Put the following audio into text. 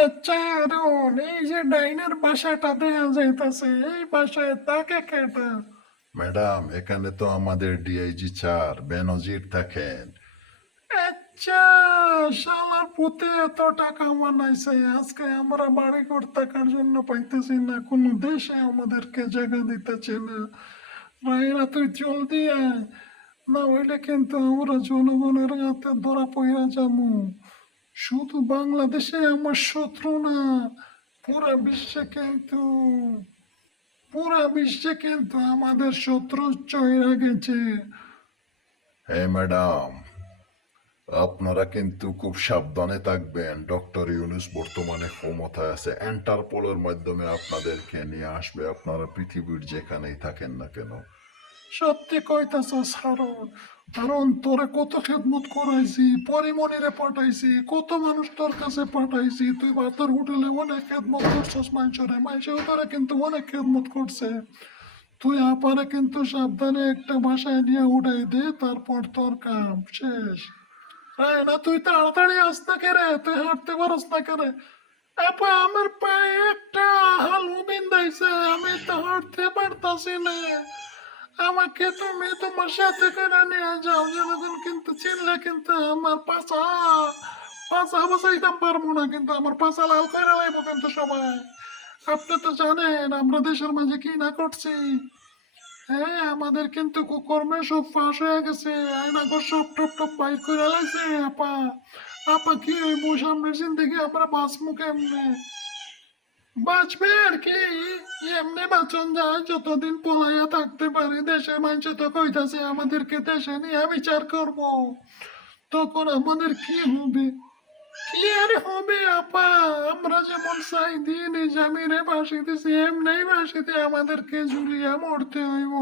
আচ্ছা, আরুন, এই যে ডাইনের বাসাটা দেখা যাইতাছে, এই বাসায় তাকে কেটা? ম্যাডাম, এখানে তো আমাদের ডিআইজি স্যার বেনজির থাকেন। আচ্ছা, শালার পুতে এত টাকা বানাইছে, আজকে আমরা বাড়ি ঘর থাকার জন্য পাইতেছি না, কোনো দেশে আমাদেরকে জায়গা দিতেছে না। রায়না, তুই জলদি আয়, না হইলে কিন্তু আমরা জনগণের হাতে ধরা পড়া যাবো। শুধু বাংলাদেশে আমার শত্রু না, পুরা বিশ্বে কিন্তু আমাদের শত্রু চইরা গেছে। হ্যাঁ ম্যাডাম, আপনারা কিন্তু খুব সাবধানে থাকবেন। ডক্টর ইউনুস বর্তমানে ক্ষমতায় আছে, ইন্টারপোলের মাধ্যমে আপনাদেরকে নিয়ে আসবে, আপনারা পৃথিবীর যেখানেই থাকেন না কেন। সত্যি কইতাছস হারুন, কারণ তোরে কত খেদমত করাইছি, পরিমণিরে পাঠাইছি, কত মানুষ তোর কাছে পাঠাইছি, তুই তোর হোটেলে অনেক খেদমত করছস মানুষরে, মানুষেও তোরা কিন্তু অনেক খেদমত করছে। তুই আপারে কিন্তু সাবধানে একটা বাসায় নিয়ে উঠাই দে, তারপর তোর কাম শেষ। হ্যাঁ না, তুই তাড়াতাড়ি আস না কেরে, তুই হাঁটতে পারস না কেরে? আপা, আমার পায়ে একটা হালু বিন্ধাইছে, আমি তো হাঁটতে পারতাছি না। আমাকে তুমি তোমার সাথে করে নিয়ে যাও, জনগণ কিন্তু চিনলে কিন্তু আমার পাছা পাছা বাঁচাইতাম পারবো না, কিন্তু আমার পাছা লাল করে লাইবো কিন্তু সবাই। আপনি তো জানেন আমরা দেশের মাঝে কি না করছি। হ্যাঁ, আমাদের কিন্তু কুকর্মে সব ফাঁস হয়ে গেছে, আয়নাঘর সব টপ টপ বাইর করে লাইছে। আপা, আপা কি হইব সামনের জিন্দেগি, আমরা বাঁচবো কেমনে? বাঁচবে আর কি, এমনি বাঁচন যায়, যতদিন পলাইয়া থাকতে পারি। দেশের মানুষ তো কইতাছে আমাদেরকে দেশে নিয়ে বিচার করব, তখন আমাদের কি হবে? কি আর হবে আপা, আমরা যেমন চাই দিন জামিনে ফাঁসি দিছি, এমনি ফাঁসিতে আমাদেরকে ঝুলিয়া মরতে হইব।